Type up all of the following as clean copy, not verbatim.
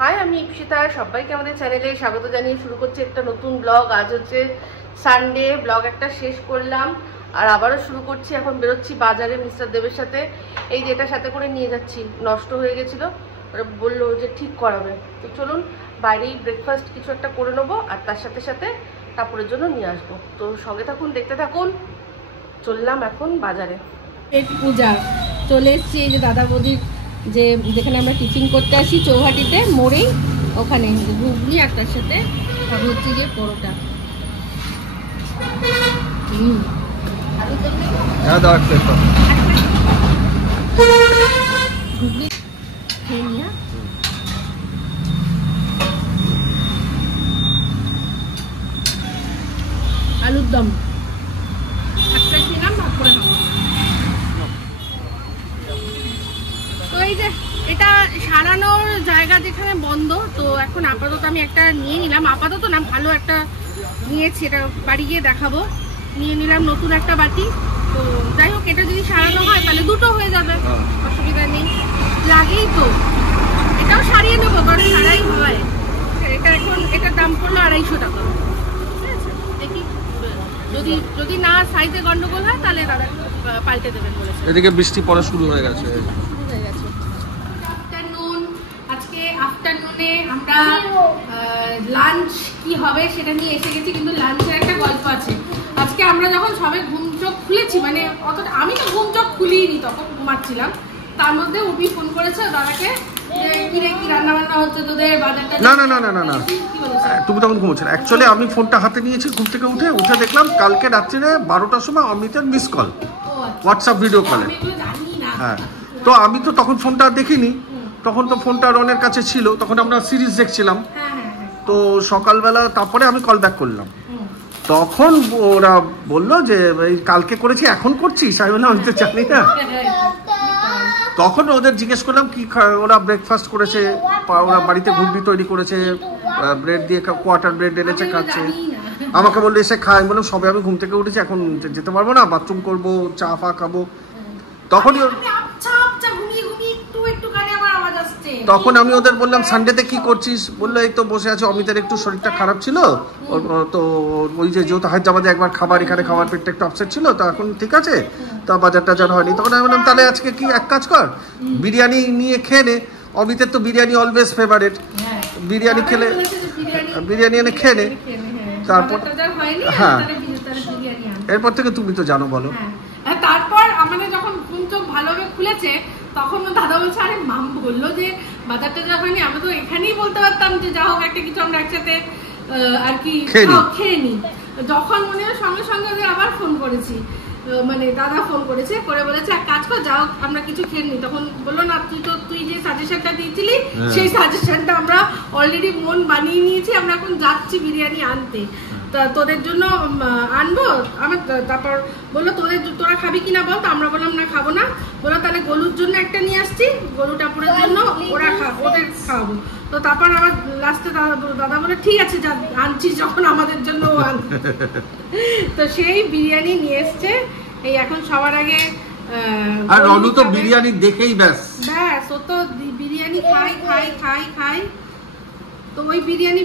High, আমি ইপসিতা। সবাইকে আমাদের চ্যানেলে স্বাগত জানিয়ে শুরু করছি একটা নতুন ব্লগ। আজ হচ্ছে সানডে, ব্লগ একটা শেষ করলাম আর আবারও শুরু করছি। এখন বেরোচ্ছি বাজারে মিস্টার দেবের সাথে। এই যে এটা সাথে করে নিয়ে যাচ্ছি, নষ্ট হয়ে গেছিলো, ওরা বললো যে ঠিক করাবে। তো চলুন বাইরেই ব্রেকফাস্ট কিছু একটা করে নেবো আর তার সাথে সাথে কাপড়ের জন্য নিয়ে আসবো। তো সঙ্গে থাকুন, দেখতে থাকুন। চললাম এখন বাজারে। পেট পূজা চলে এসছি। এই যে দাদা বৌদির যেখানে আমরা টিফিন করতে আসি চৌহাটিতে মোড়েই, ওখানে ঘুগনি আর তার সাথে হচ্ছে গিয়ে পরোটা। ঘুগনি খেয়ে নিয়ে আলুর দম একটা খেলাম, তারপরে তো এই যে এটা সারানোর জায়গা যেখানে বন্ধ, তো এখন আপাতত আমি একটা নিয়ে নিলাম। আপাতত না, ভালো একটা নিয়েছি, এটা বাড়ি গিয়ে দেখাবো। নিয়ে নিলাম নতুন একটা বাটি। তো যাই হোক, এটা যদি সারানো হয় তাহলে দুটো হয়ে যাবে, অসুবিধা নেই। লাগেই তো, এটাও সারিয়ে নেবো, কারণ সারাই হয়। এটা এখন এটার দাম পড়লো 250 টাকা। ঠিক আছে, দেখি যদি না সাইজে গন্ডগোল হয় তাহলে দাদা পাল্টে দেবেন বলেছে। এদিকে বৃষ্টি পড়া শুরু হয়ে গেছে। আফটারনুনে আমরা লাঞ্চ কি হবে সেটা নিয়ে এসে গেছি, কিন্তু লাঞ্চের একটা গল্প আছে। আজকে আমরা যখন সবাই ঘুম চোখ খুলেছি, মানে অতটা আমি তো ঘুম চোখ খুলিনি, তখন ঘুমাচ্ছিলাম। তার মধ্যে উর্মি ফোন করেছে দাদাকে, কি রান্না বান্না হচ্ছে তোদের বাজারটা। না, তুমি তখন ঘুমোচ্ছিলে। অ্যাকচুয়ালি আমি ফোনটা হাতে নিয়েছি, ঘুম থেকে উঠে দেখলাম কালকে রাত্রিরে 12টার সময় অমিতের মিস কল, হোয়াটসঅ্যাপ ভিডিও কলে। হ্যাঁ, তো আমি তো তখন ফোনটা দেখিনি, তখন তো ফোনটা রনের কাছে ছিল, তখন আমরা সিরিজ দেখছিলাম। তো সকালবেলা তারপরে আমি কল ব্যাক করলাম, তখন ওরা বললো যে কালকে করেছি এখন করছিস। আমি বললাম আমি তো জানি না। তখন ওদের জিজ্ঞেস করলাম কি ওরা ব্রেকফাস্ট করেছে, ওরা বাড়িতে ঘুগনি তৈরি করেছে, ব্রেড দিয়ে কোয়ার্টার ব্রেড এনেছে, খাচ্ছে। আমাকে বললো এসে খাই। বললাম সবে আমি ঘুম থেকে উঠেছি, এখন যেতে পারবো না, বাথরুম করবো, চা ফা খাবো। তখন আমি ওদের বললাম সানডেতে কি করছিস? বললো এই তো বসে আছে, অমিতের একটু শরীরটা খারাপ ছিল, তো ওই যে যেহেতু হায়দ্রাবাদে একবার খাবার, এখানে খাবার, পেটটা একটু আপসেট ছিল, তো এখন ঠিক আছে, তা বাজার টাজার হয়নি। তখন আমি বললাম তাহলে আজকে কি এক কাজ কর, বিরিয়ানি নিয়ে খেয়ে নে। অমিতের তো বিরিয়ানি অলওয়েজ ফেভারিট, বিরিয়ানি খেলে বিরিয়ানি এনে খেয়ে নে। তারপর হ্যাঁ, এরপর থেকে তুমি তো জানো, বলো। তারপর আমাদের যখন ঘুম চোখ ভালোভাবে খুলেছে, তখন দাদা বলছে আরে মাম বললো যে বাজারটা যা হয়নি, আমি তো এখানেই বলতে পারতাম যে যা হোক একটা কিছু আমরা একসাথে আর কি খেয়ে নিই। যখন মনে হয় সঙ্গে সঙ্গে আবার ফোন করেছি, মানে দাদা ফোন করেছে, করে বলেছে এক কাজ কর, যাও আমরা কিছু খেয়ে নিই। তখন বললো না, তুই যে সাজেশনটা দিয়েছিলি সেই সাজেশনটা আমরা অলরেডি মন বানিয়ে নিয়েছি, আমরা এখন যাচ্ছি বিরিয়ানি আনতে, তোদের জন্য আনবো। আমার তারপর বললো তোরা খাবি কিনা বল। তো আমরা বললাম না খাবো না। বললো তাহলে গলুর জন্য একটা নিয়ে আসছি, গলু টাপুরের জন্য ওদের খাওয়াবো। তো তারপর আবার লাস্টে দাদা বলে ঠিক আছে যা আনছিস যখন আমাদের জন্য আন। তো সেই বিরিয়ানি নিয়ে এসছে। এই এখন সবার আগে আর রনু তো বিরিয়ানি দেখেই ব্যাস ও তো বিরিয়ানি খাই। তো ওই বিরিয়ানি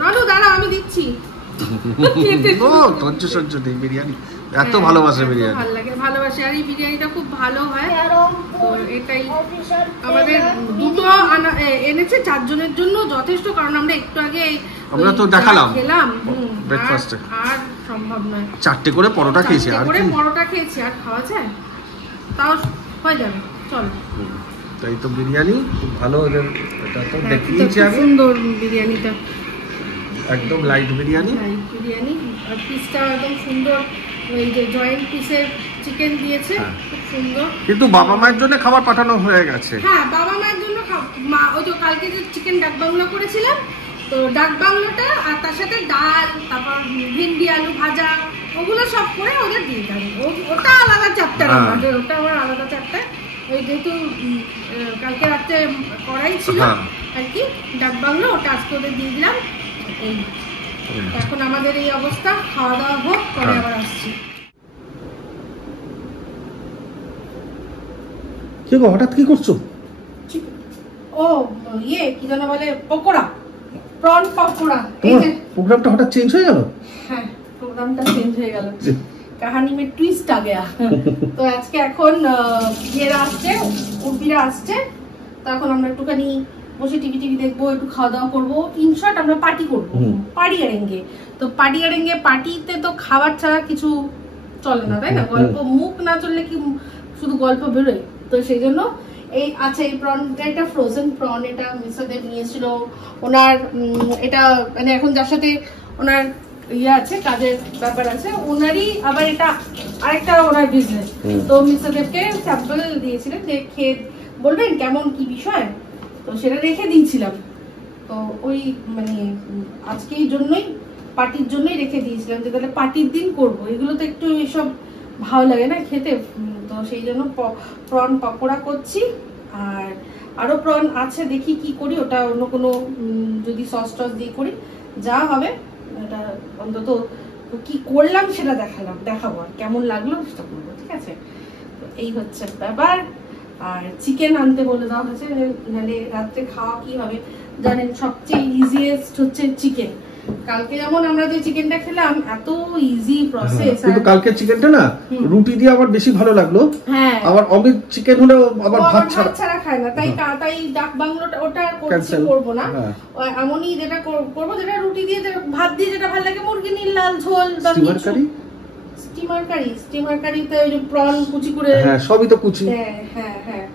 রনু দাঁড়া আমি দিচ্ছি। বিরিয়ানি এত ভালোবাসে, বিরিয়ানি ভালো লাগে, ভালোবাসে। আর এই বিরিয়ানিটা খুব ভালো হয়। তো এটাই আমাদের দুটো এনেছে 4 জনের জন্য, যথেষ্ট। কারণ আমরা একটু আগে আমরা তো দেখালাম খেলাম ব্রেকফাস্টে, আর সম্ভব নয়। 4টে করে পরোটা খেয়েছি, আর খাওয়া যায়, তাও হয়ে যাবে, চল। তাই তো বিরিয়ানি খুব ভালো। এটা তো দেখিয়েছি আমি, সুন্দর বিরিয়ানিটা, একদম লাইট বিরিয়ানি। আর পিসটা একদম সুন্দর, ওই যে জয়েন্ট পিসের চিকেন দিয়েছে, খুব সুন্দর। কিন্তু বাবা মায়ের জন্য খাবার পাঠানো হয়ে গেছে। হ্যাঁ, বাবা মায়ের জন্য ওই যে কালকে যে চিকেন ডাক বাংলো করেছিলাম, তো ডাক বাংলোটা আর তার সাথে ডাল, তারপর ভিন্ডি আলু ভাজা, ওগুলো সব করে ওদের দিয়ে দেবে। ওটা আলাদা চ্যাপ্টার, ওটা আমার আলাদা চ্যাপ্টার। ওই যেহেতু কালকে রাত্রে করাই ছিল আর কি ডাক বাংলো, ওটা আজকে ওদের দিয়ে দিলাম। এখন আমাদের এই অবস্থা, খাওয়া দাওয়া হোক, পরে আবার আসছি। কি গো, হঠাৎ কি করছো? ও ও ইয়ে কি যেন বলে পকোড়া, প্রন পকোড়া। এই যে প্রোগ্রামটা হঠাৎ চেঞ্জ হয়ে গেল। হ্যাঁ প্রোগ্রামটা চেঞ্জ হয়ে গেল, কাহানি মে টুইস্ট আ গয়া। তো আজকে এখন ইয়েরা আসছে, উর্বিরা আসছে, তো এখন আমরা একটুখানি বসে টিভি দেখবো, একটু খাওয়া দাওয়া করবো। ইনশর্ট আমরা পার্টি করবো, পার্টি আরেঙ্গে। তো পার্টি আরেঙ্গে, পার্টিতে তো খাবার ছাড়া কিছু চলে না, তাই না? গল্প মুখ না চললে কি শুধু গল্প বেরোয়? তো সেই জন্য এই আচ্ছা এই প্রনটা, এটা ফ্রোজেন প্রন, এটা মিস্টার দেব নিয়েছিল। ওনার এটা মানে এখন যার সাথে ওনার ইয়ে আছে, কাজের ব্যাপার আছে ওনারই, আবার এটা আরেকটা ওনার বিজনেস। তো মিস্টার দেবকে স্যাম্পল দিয়েছিলেন যে খেয়ে বলবেন কেমন কি বিষয়, তো সেটা রেখে দিয়েছিলাম। তো ওই মানে আজকে এই জন্যই, পার্টির জন্যই রেখে দিয়েছিলাম যে তাহলে পার্টির দিন করবো। এগুলো তো একটু এইসব ভালো লাগে না খেতে, তো সেই জন্য প্রন পকোড়া করছি। আর আরো প্রন আছে, দেখি কি করি, ওটা অন্য কোনো যদি সস টস দিয়ে করি যা হবে, এটা অন্তত কি করলাম সেটা দেখাবো, আর কেমন লাগলো সেটা করবো, ঠিক আছে? তো এই হচ্ছে ব্যাপার। আর চিকেন আনতে বলে দেওয়া হয়েছে, নাহলে রাত্রে খাওয়া কি হবে জানেন, সবচেয়ে ইজিয়েস্ট হচ্ছে চিকেন। কালকে যেমন আমরা যে চিকেনটা খেলাম, এত ইজি প্রসেস, কিন্তু কালকে চিকেনটা না রুটি দিয়ে আমার বেশি ভালো লাগলো। হ্যাঁ আবার অমিত চিকেন হলে আবার ভাত ছাড়া খায় না, তাই ডাক বাংলোটা ওটা করবো না। এমনই যেটা করবো, যেটা রুটি দিয়ে, ভাত দিয়ে যেটা ভালো লাগে, মুরগি নীল লাল ঝোল, স্টিমার কারিতে ওই যে প্রন কুচি করে, হ্যাঁ সবই তো কুচি, হ্যাঁ হ্যাঁ হ্যাঁ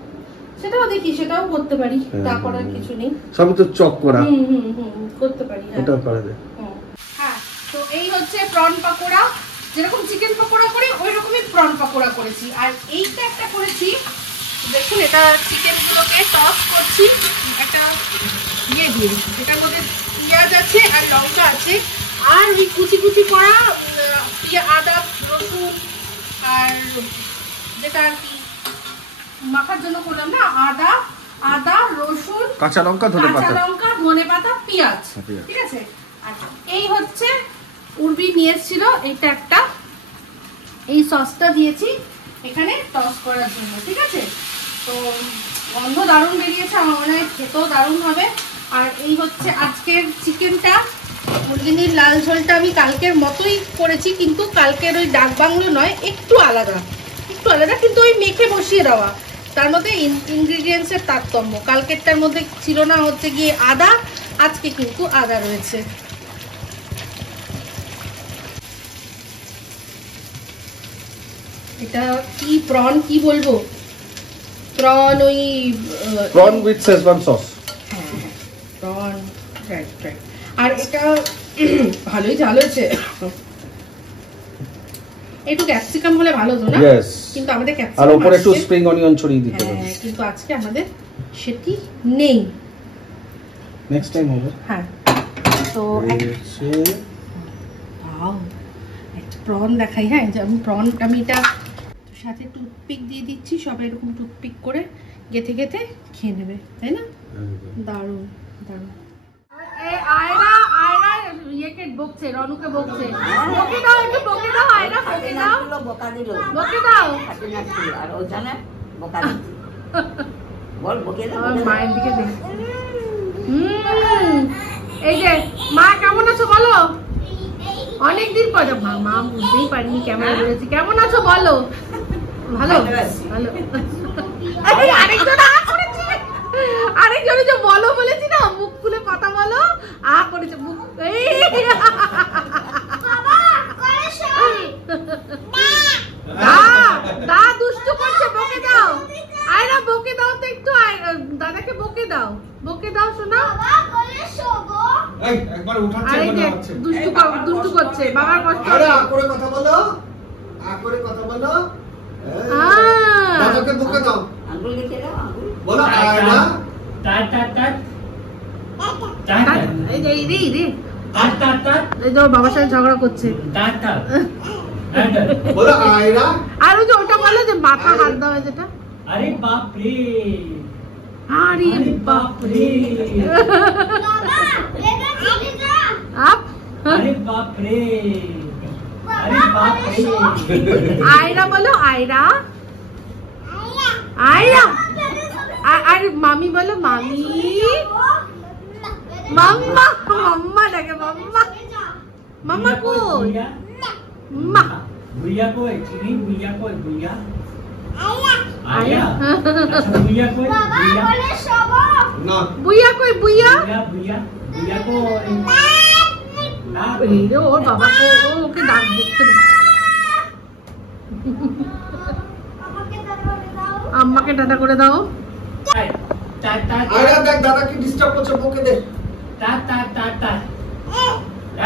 সেটাও দেখি, সেটাও করতে পারি, তা করার কিছু নেই, সবই তো চপ করা, করতে পারি, এটাও করা যায়। হ্যাঁ তো এই হচ্ছে প্রন পকোড়া, যেরকম চিকেন পকোড়া করি ওই রকমই প্রন পকোড়া করেছি। আর এইটা একটা করেছি, দেখুন এটা চিকেন গুলোকে টস করছি একটা ইয়ে দিয়ে, এটার মধ্যে পেঁয়াজ আছে আর লঙ্কা আছে, আর ওই কুচি কুচি করা আদা রসুন, আর যেটা আর কি মাখার জন্য করলাম না, আদা রসুন কাঁচা লঙ্কা ধনে পাতা পেঁয়াজ, ঠিক আছে? আর এই হচ্ছে উর্বি নিয়ে এসেছিল, এইটা একটা, এই সসটা দিয়েছি এখানে টস করার জন্য, ঠিক আছে? তো গন্ধ দারুণ বেরিয়েছে, আমার মনে হয় খেতেও দারুণ হবে। আর এই হচ্ছে আজকের চিকেনটা, মুরগির লাল ঝোলটা আমি কালকের মতোই করেছি, কিন্তু কালকের ওই ডাক বাংলো নয়, একটু আলাদা, কিন্তু ওই মেখে বসিয়ে দেওয়া, তার মধ্যে ইনগ্রিডিয়েন্টসের তারতম্য। কালকেরটার মধ্যে ছিল না হচ্ছে গিয়ে আদা, আজকে কিন্তু আদা রয়েছে। এটা কি প্রন, কি বলবো, প্রন ওই প্রন উইথ শেজওয়ান সস, হ্যাঁ প্রন, রাইট। আর এটা ভালোই ঝাল হয়েছে, একটু ক্যাপসিকাম হলে ভালো হতো না, কিন্তু আমাদের ক্যাপসিকাম আর উপরে একটু স্প্রিং অনিয়ন ছড়িয়ে দিতে হবে, কিন্তু আজকে আমাদের সেটি নেই, নেক্সট টাইম হবে। হ্যাঁ তো একটা প্রন দেখাই, হ্যাঁ যে আমি এটা সাথে টুথপিক দিয়ে দিচ্ছি, সবাই এরকম টুথপিক করে গেথে খেয়ে নেবে, তাই না? দারুণ দারুণ। আয়রা ইয়েকে বকছে, রনুকে বকছে, বকে দাও একটু, বকে দাও আয়রা, বকে দাও, বকে দাও, আর ও জানে বকা দিচ্ছে, বল বকে দাও, মায়ের দিকে দেখ। এই যে মা কেমন আছো বলো, অনেকদিন পর মা বুঝতেই পারিনি ক্যামেরা ধরেছি, কেমন আছো বলো? ভালো ভালো। আরেকজন যে বলো বলেছি না, মুখ খুলে কথা বলো, করেছে মুখ, দা দুষ্টু করছে, বকে দাও আয়রা, বকে দাও তো একটু, দাদাকে বকে দাও শোনা, দুষ্টু করছে, বাবার কষ্ট করে কথা বলো, দাদাকে বকে দাও, আঙ্গুল লিখে দাও, আঙ্গুল বলো আয়রা, বাবার সাথে ঝগড়া করছে, বলো আয়রা, আর ওই যে ওটা বলো যে মাথা হাত দেওয়া, যেটা আরে বাপ রে, আরে বাপ রে, আরে বাপ রে, আরে বাপ রে, আয়রা বলো, আয়রা আয়রা আর মামি বলো মামি, মাম্মা, মাম্মা ডাকে মাম্মা। মাম্মা কই? মা भैया को चिनी भैया को भैया आया अच्छा भैया को भैया না বুইয়া কই? বুইয়া भैया भैया को ना এই রে ওর বাবা ওকে ডাক দিতে। আম্মাকে টাটা করে দাও। टा टा আরে দেখ দাদা কি ডিস্টার্ব করছে, বকে দে। टा टा टा टा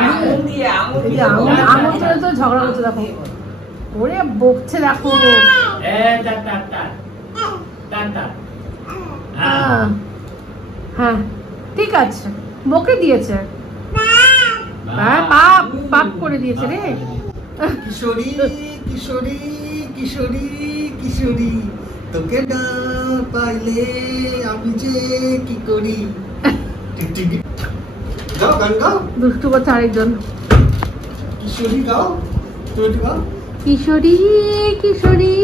আঙুল দিয়ে আঙুল চলে তো ঝগড়া করছে দেখো, ওরে বকছে দেখো। ए टा टा टा टा टा হ্যাঁ ঠিক আছে, বকে দিয়েছে। হ্যাঁ পাপ পাপ করে দিয়েছে রে। কিশোরী কিশোরী কিশোরী কিশোরী, তোকে না পাইলে আমি যে কি করি। গাও গান গাও, দুষ্টু করছে আরেকজন। কিশোরী গাও, তুমি একটু গাও। কিশোরী কিশোরী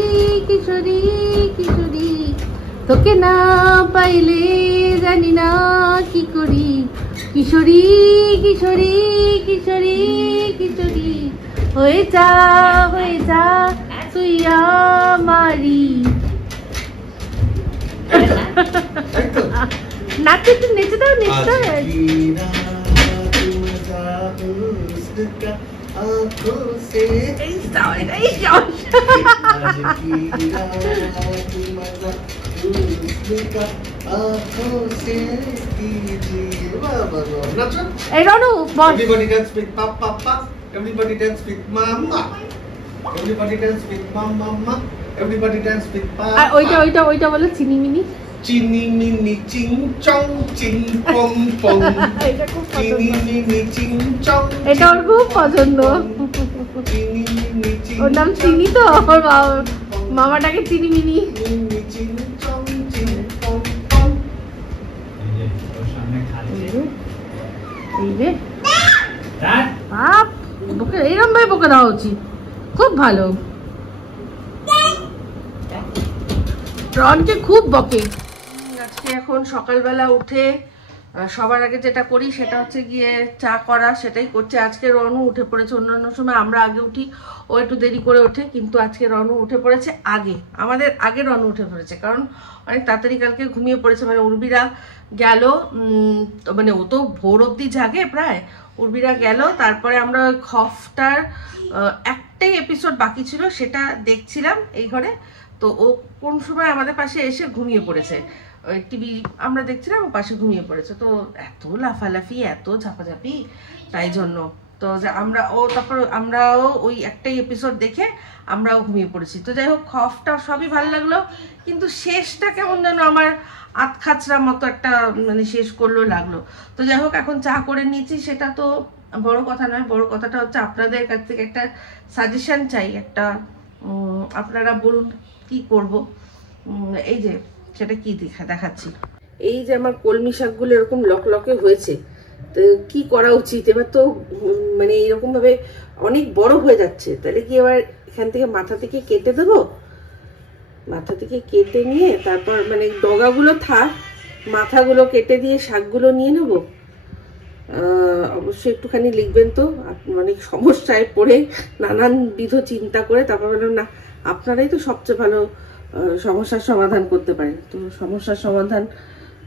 কিশোরী কিশোরী, তোকে না পাইলে জানি না কি করি। কিশোরী কিশোরী কিশোরী কিশোরী, হয়ে যা তুই আমারি। নাচে তো নেচে দাও, নেচে দাও। এই যাও, এই যাও। এই রনু বল। Everybody dance with papa, everybody dance with mama, everybody dance with mama, everybody dance with papa. আর ওইটা বলো চিনিমিনি। চিনি মিনি চিং চং চিং পং পং, এটা খুব চিনি পছন্দ, মিনি চিং চং, এটা ওর খুব পছন্দ। চিনি মিনি চিং, ওর নাম চিনি তো, ওর মামাটাকে চিনিমিনি। মিনি চিং চং চিং পং পং। सामने खा लीजिए এই রে टा বাপ, বকে এরকম ভাবে বকে দেওয়া উচিত, খুব ভালো। রনকে খুব বকে। আজকে এখন সকালবেলা উঠে সবার আগে যেটা করি সেটা হচ্ছে গিয়ে চা করা, সেটাই করছে। আজকে রনু উঠে পড়েছে, অন্যান্য সময় আমরা আগে উঠি, ও একটু দেরি করে ওঠে, কিন্তু আজকে রনু উঠে পড়েছে আগে, আমাদের আগে রনু উঠে পড়েছে, কারণ অনেক তাড়াতাড়ি কালকে ঘুমিয়ে পড়েছে। মানে উর্বিরা গেল, মানে ও তো ভোর অবধি জাগে প্রায়, উর্বিরা গেল, তারপরে আমরা ওই খফটার একটাই এপিসোড বাকি ছিল, সেটা দেখছিলাম এই ঘরে। তো ও কোন সময় আমাদের পাশে এসে ঘুমিয়ে পড়েছে, ওই টিভি আমরা দেখছিলাম, ও পাশে ঘুমিয়ে পড়েছে। তো এত লাফালাফি, এত ঝাপাঝাপি, তাই জন্য তো তারপর আমরাও ওই একটাই এপিসোড দেখে আমরাও ঘুমিয়ে পড়েছি। তো যাই হোক, খফটা সবই ভালো লাগলো, কিন্তু শেষটা কেমন যেন আমার আতখাচড়া মতো একটা মানে শেষ করলেও লাগলো। তো যাই হোক, এখন চা করে নিয়েছি, সেটা তো বড় কথা নয়। বড় কথাটা হচ্ছে আপনাদের কাছ থেকে একটা সাজেশন চাই, একটা আপনারা বলুন কি করব। এই যে সেটা কি দেখাচ্ছি, এই যে আমার কলমি শাকগুলো এরকম লকলকে হয়েছে, তো কি করা উচিত এবার? তো মানে এরকম ভাবে অনেক বড় হয়ে যাচ্ছে, তাহলে কি এবার এখান থেকে মাথা থেকে কেটে দেবো? মাথা থেকে কেটে নিয়ে তারপর মানে ডগাগুলো থাক, মাথাগুলো কেটে দিয়ে শাকগুলো নিয়ে নেব। অবশ্যই একটুখানি লিখবেন তো, মানে সমস্যায় পড়ে নানানবিধ চিন্তা করে তারপর বললাম না, আপনারাই তো সবচেয়ে ভালো সমস্যার সমাধান করতে পারেন। তো সমস্যার সমাধান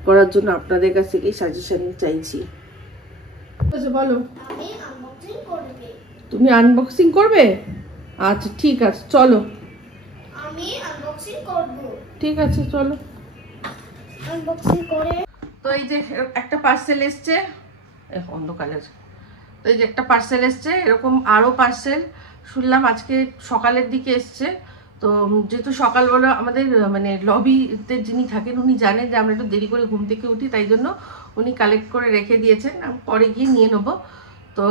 করার জন্য আপনাদের কাছ থেকেই সাজেশন চাইছি। বলো, তুমি আনবক্সিং করবে? আচ্ছা ঠিক আছে, চলো। আমি আনবক্সিং করব। ঠিক আছে চলো। আনবক্সিং করে তো এই যে একটা পার্সেল এসছে, অন্ধকালের। তো এই যে একটা পার্সেল এসছে, এরকম আরও পার্সেল শুনলাম আজকে সকালের দিকে এসছে। তো যেহেতু সকালবেলা আমাদের মানে লবিতে যিনি থাকেন উনি জানেন যে আমরা একটু দেরি করে ঘুম থেকে উঠি, তাই জন্য উনি কালেক্ট করে রেখে দিয়েছেন, আমি পরে গিয়ে নিয়ে নেব। তো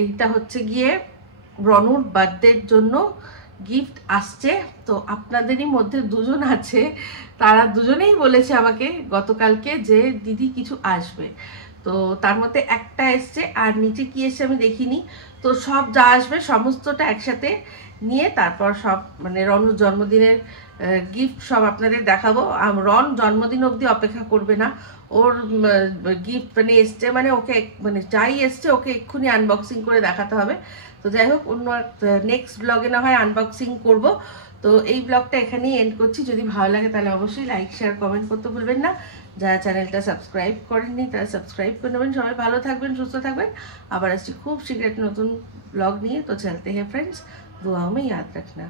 এইটা হচ্ছে গিয়ে রনুর বার্থডের জন্য গিফট আসছে। তো আপনাদেরই মধ্যে দুজন আছে, তারা দুজনেই বলেছে আমাকে গতকালকে যে দিদি কিছু আসবে। তো তার মধ্যে একটা এসছে, আর নিচে কি এসছে আমি দেখিনি। তো সব যা আসবে সমস্তটা একসাথে নিয়ে তারপর সব মানে রনুর জন্মদিনের গিফট সব আপনাদের দেখাবো। রন জন্মদিন অবধি অপেক্ষা করবে না, ওর গিফট মানে এসছে মানে ওকে মানে যাই এসছে ওকে এক্ষুনি আনবক্সিং করে দেখাতে হবে। তো যাই হোক, অন্য নেক্সট ব্লগে না হয় আনবক্সিং করব। তো এই ব্লগটা এখানেই এন্ড করছি। যদি ভালো লাগে তাহলে অবশ্যই লাইক শেয়ার কমেন্ট করতে ভুলবেন না। যারা চ্যানেলটা সাবস্ক্রাইব করেননি তারা সাবস্ক্রাইব করে নেবেন। সবাই ভালো থাকবেন, সুস্থ থাকবেন। আবার আসছি খুব শীঘ্র একটা নতুন ব্লগ নিয়ে। তো চলতে हैं फ्रेंड्स, दुआओं में याद रखना।